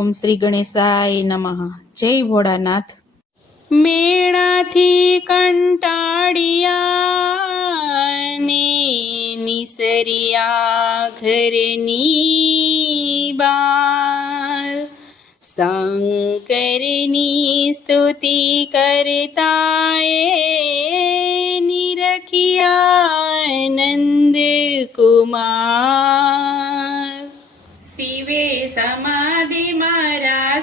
ઓમ શ્રી ગણેશાય નમઃ. જય ભોળાનાથ. મેળાથી કંટાળિયા નિસરિયા ઘરની બાર. શંકરની સ્તુતિ કરતા એ નિરખિયા નંદ કુમાર. શિવે સમાધિ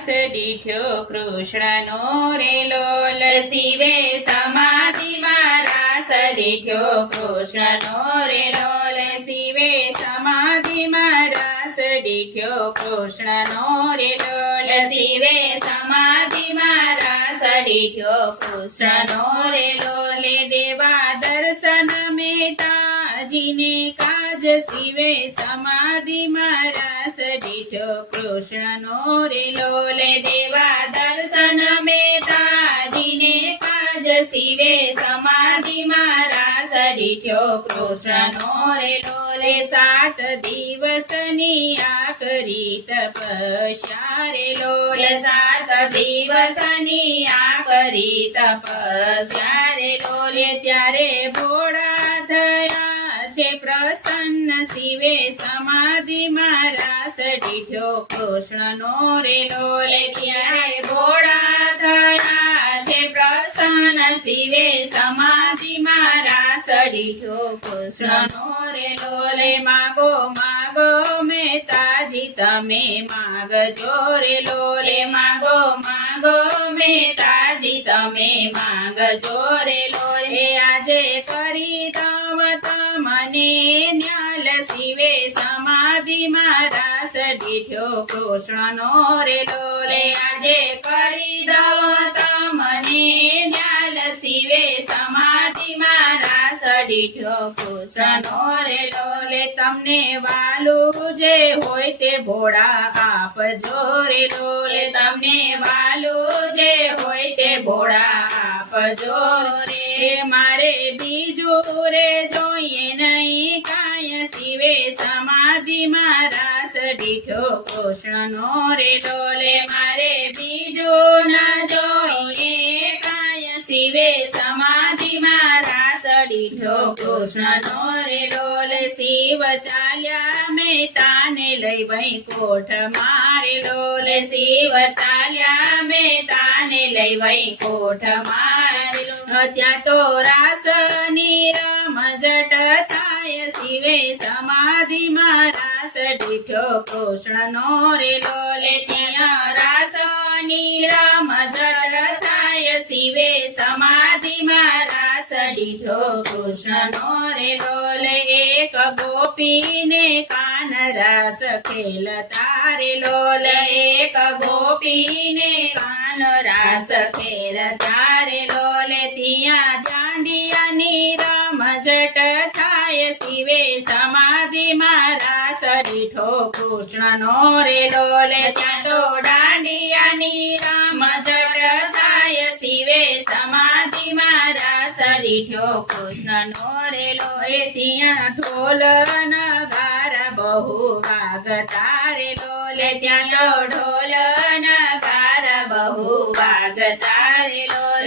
મારા સડીઠ્યો કૃષ્ણનો રે લોલ શિવે સમાધિ મારા સડીઠ્યો કૃષ્ણનો રે લોલ શિવે સમાધિ મારા સડીઠ્યો કૃષ્ણનો રે લોલ શિવે સમાધિ મારા સડીઠ્યો કૃષ્ણનો રે લોલે દેવા દર્શન મેતાજીને કાજ શિવે સમાધિ મારા સડીઠો કૃષ્ણનો રે લોલે દેવા દર્શન મેતાજીને કાજ શિવે સમાધિ મારા સડીઠો કૃષ્ણનો રે લોલે સાત દિવસની આ કરી તપસ્યા રે લોલ સાત દિવસની આ કરી તપસ્યા રે લોલે ત્યારે ભોળા થયા. છે પ્રસન્ન શિવે સમાધિ મારા સડીઠો કૃષ્ણનો રે લે ત્યારે ભોળા થયા. છે પ્રસન્ન શિવે સમાધિ મારા સડીઠો કૃષ્ણનો રે લોલે માગો માગો મેતાજી તમે માગજો રે લે માગો માગો મેતાજી તમે માગજો રે હે આજે કરી દવ તમને ન્યાલ શિવે સમાધિ મારા સડીઠો કૃષ્ણનો રે લોલે. આજે કરી દવ તમને ન્યાલ શિવે સમાધિ મારા સડીઠો કૃષ્ણનો રે લોલે. તમને વાલું જે હોય તે ભોળા આપજો રે લોલે. તમને વાલું જે હોય તે ભોળા આપજો રે. મારે બીજું રે જોઈએ કાય શિવે સમાધિ મારા સડીઠો કૃષ્ણનો રે ડોલે મારે બીજો ના જોઈએ કાય શિવે સમાધિ મારા સડીઠો કૃષ્ણનો રે ડોલે શિવ ચાલ્યા મેં તાને લઈ વઈ કોઠ મારે ડોલે શિવ ચાલ્યા મેં તાને લઈ વઈ કોઠ મારે ત્યાં તો રાસની જટ થાય. શિવે સમાધિ મારા સડીઠો કૃષ્ણનો રે લોલે ત્યાં રાસની જટ થાય. શિવે સમાધિ મારા સડીઠો કૃષ્ણનો રે લોલે એક ગોપીને કાન રાસ ખેલતા રે લે. એક ગોપીને કાન રાસ ખેલતા રે લોલે ત્યાં દાંડિયાની રમઝટ થાય શિવે સમાધિ મારા સડીઠો કૃષ્ણનો રે લોલે ત્યાં તો દાંડિયાની રમઝટ થાય શિવે સમાધિ મારા સડીઠો કૃષ્ણનો રે લોલે ત્યાં ઢોલ નગાર બહુ વાગ તારે લોલે ત્યાં તો ઢોલ નગારા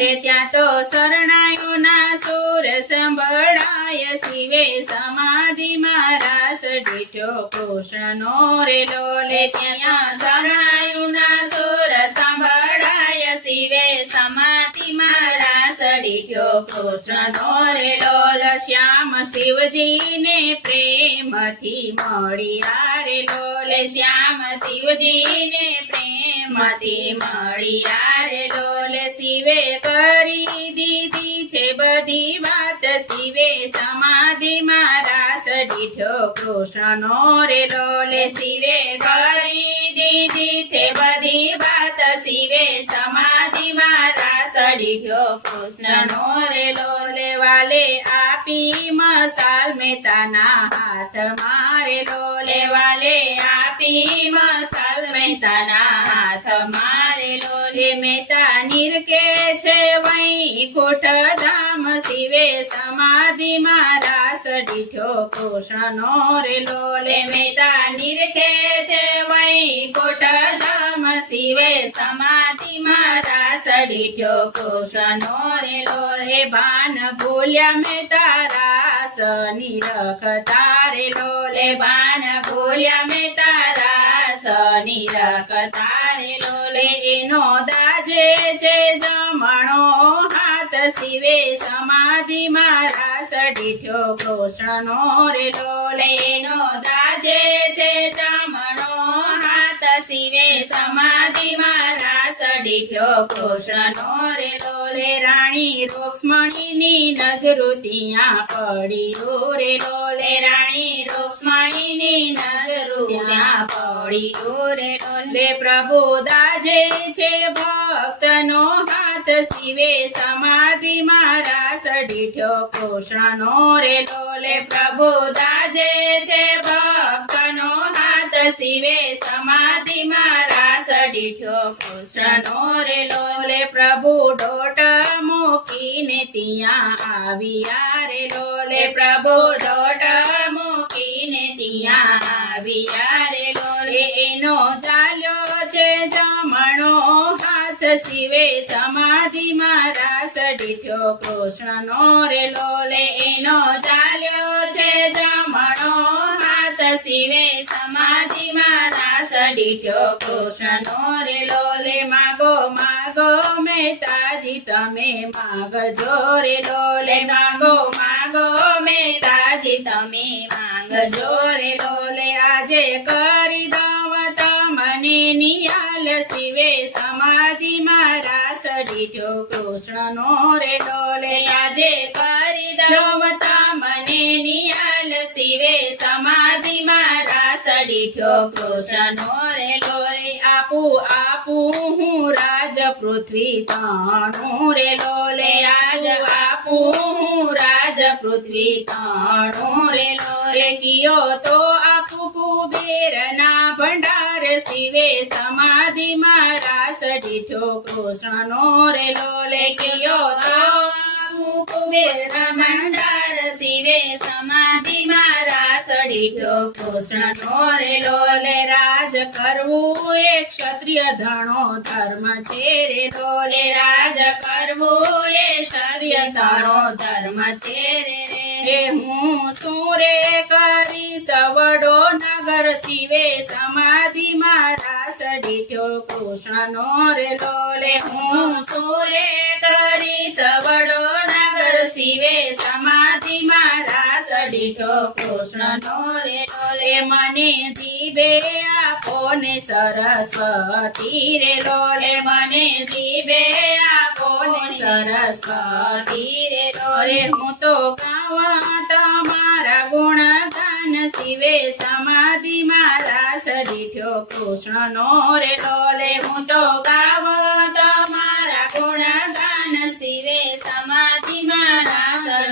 રે ત્યાં તો શરણાયોના સુર સંભળાય, શિવે સમાધિ મારા સડીઠો કૃષ્ણનો રે લોલે. ત્યાં શરણાયુના સુર સંભળાય, શિવે સમાધિ મારા સડીઠ્યો કૃષ્ણનો રે લોલ. શ્યામ શિવજીને પ્રેમથી મળી રે લોલે. શ્યામ શિવજીને પ્રેમથી મળી રે લોલ. શિવે કરી દીધી છે બધી વાત. શિવે સમાધિ મારા સડીઠ્યો કૃષ્ણનો રે લોલે. શિવે કરી દીધી છે બધી વાત. શિવે સમાધિ મારા સડીઠ્યો કૃષ્ણનો રે લોલે. વાલે આપી મસાલ મહેતાના હાથ મારે લોલે. વાલે આપી મસાલ મહેતાના હાથ મારે લોલે. મહેતા નિરકે છે વૈકુંઠ ધામ શિવે સમાધિ મારા સડીઠો કૃષ્ણનો રે લોલે. મેતા નિરખે છે વૈકુંઠ ધામ શિવે સમાધિ મારા સડીઠો કૃષ્ણનો રે લોલે. ભાન ભૂલ્યા મેં તારા સનિરખ તારે લોલે. બાન ભૂલ્યા મેં તારા સનિરખ તારે એનો દાજે છે જમણો હાથ શિવે સમાધિ રાસ દીઠો કૃષ્ણનો રે લોલે લેનો દાજે છે જમણો હાથ શિવે સમાધિમાં રાસ દીઠ્યો કૃષ્ણનો રે લોલે રાણી રોક્ષ્મણીની નજરો ત્યાં પડી. રો રે લોલે રાણી રોક્ષ્મણીની નજરો ત્યાં પડી. રે લોલે પ્રભુ દાજે છે ભક્તનો હાથ શિવે સમાધિ મારા દીઠો કૃષ્ણનો. રે લોલે પ્રભુ દાજે છે ભક્તનો હાથ શિવે સમાધિમાં રાસ લોલે પ્રભુ ડોટ મૂકીને ત્યાં આવ્યા રે લોલે પ્રભુ ડોટ મૂકીને ત્યાં આવ્યા રે લોલે. એનો ચાલ્યો છે જમણો હાથ શિવે સમાધિ મારા દીઠો કૃષ્ણનો રે લોલે. એનો ચાલ્યો છે જમણો હાથ શિવે સમાધિમાં દીઠ્યો કૃષ્ણનો રે લોલે લે, માગો માગો મેતાજી તમે માગજો રે લોલે લે, માગો માગો મેતાજી તમે માંગજો રે લોલે લોલે આજે કરી દઉં તમને નિયાલ શિવે સમાધિ મારા દીઠો કૃષ્ણનો રે લોલે આજે દીઠ્યો કૃષ્ણનો રે લોલી આપું આપું હું રાજ પૃથ્વી તાણું રે લોલે આજ આપું હું રાજ પૃથ્વી તણું રે લોલે કિયો તો આપું કુબેર ના ભંડાર શિવે સમાધિ મારા દીઠો કૃષ્ણનો રે લોલે કિયો તો કુબેર મંડાર શિવે સમાધિમાં રાસ દીઠો કૃષ્ણનો રે લે રાજ કરવું એ ક્ષત્રિય ધણો ધર્મ છે રે લે રાજ કરવું એ ક્ષત્રિય ધણો ધર્મ છે રે રે હું હું સુરે કરી સવડો નગર શિવે સમાધિમાં રાસ કૃષ્ણ કૃષ્ણનો રે લોલે હું હું સુરે રાસ કૃષ્ણ નો રે લોલે લે મને જીભે આપો ને સરસ્વતી રે લોલે મને જીભે આપો ને સરસ્વતી રે લોલે હું તો ગાવા તમારા ગુણગાન શિવે સમાધિમાં રાસ કૃષ્ણ નો રે લોલે હું તો ગાવ તમારા શિવે સમાધિમાં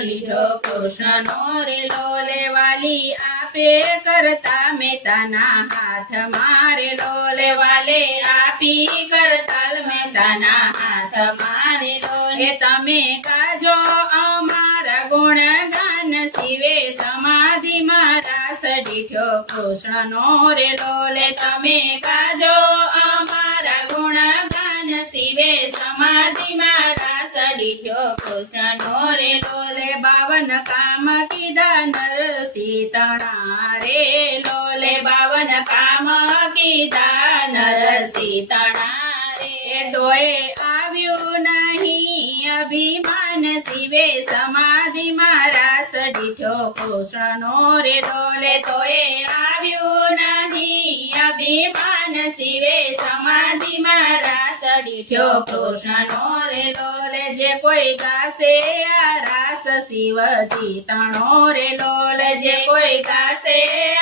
દીઠો કૃષ્ણનો રે લોલે વાલી આપે કરતા મેતાના હાથ મારે લોલે વાલે આપી કરતાલ મેતાના હાથ મારે એ તમે ગાજો અમારા ગુણગાન શિવે સમાધિમાં રાસ દીઠો કૃષ્ણનો રે લોલે તમે ગાજો અમારા ગુણગાન શિવે સમાધિ રાસ રે લોલે બાવન કામ કીધા નરસી રે લોલે બાવન કામ કીધા નરસી તણા રે તોય આવ્યું નહીં. અભિમાન શિવે સમાધિ મારા દીઠો કૃષ્ણનો રે ડોલે તો એ આવ્યું નહીં. અભિમાન શિવે સમાધિ મારા દીઠ્યો કૃષ્ણનો રે ડોલે. જે કોઈ ગાશે આ રાસ શિવજી તણો રે ડોલે. જે કોઈ ગાશે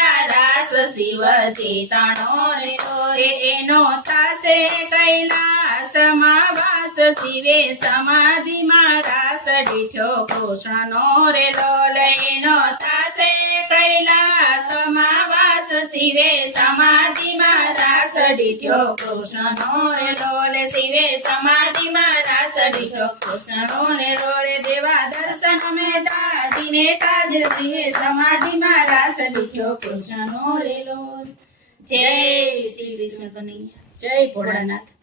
આ રાસ શિવજી તાણો રે ડોલે. એનો તાસે કૈલાસમાં શિવે સમાધિમાં મારા દીઠો કૃષ્ણનો રે લોલયનો તાસે કૈલાસ વાસ શિવે સમાધિ મારા દીઠ્યો કૃષ્ણનો રે લોલે. શિવે સમાધિ મારા દીઠ્યો કૃષ્ણનો રે લોરે દેવા દર્શન ને તાજ શિવે સમાધિમાં રાસ લીધો કૃષ્ણનો રેલો જય શ્રી કૃષ્ણ કનૈયા. જય ભોળાનાથ.